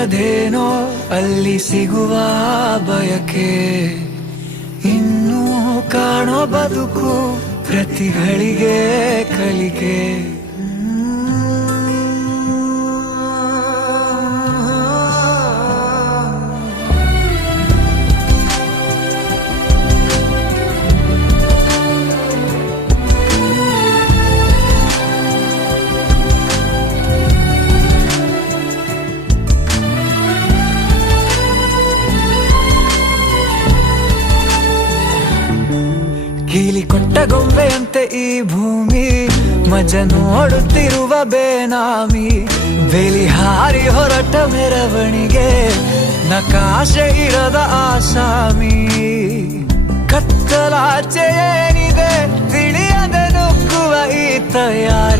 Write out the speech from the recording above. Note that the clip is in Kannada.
ತಿಳಿಯದೇನೋ ಅಲ್ಲಿ ಸಿಗುವ ಬಯಕೆ. ಇನ್ನೂ ಕಾಣೋ ಬದುಕು ಪ್ರತಿಗಳಿಗೆ ಕಲಿಕೆ. ಕೀಲಿ ಕೊಟ್ಟ ಗೊಂಬೆಯಂತೆ ಈ ಭೂಮಿ, ಮಜ ನೋಡುತ್ತಿರುವ ಬೇನಾಮಿ. ಬೇಲಿ ಹಾರಿ ಹೊರಟ ಮೆರವಣಿಗೆ, ನಕಾಶೆ ಇರದ ಆಸಾಮಿ. ಕತ್ತಲಾಚೆ ಏನಿದೆ ತಿಳಿಯದೆ ನುಗ್ಗುವ ಈ ತಯಾರಿ.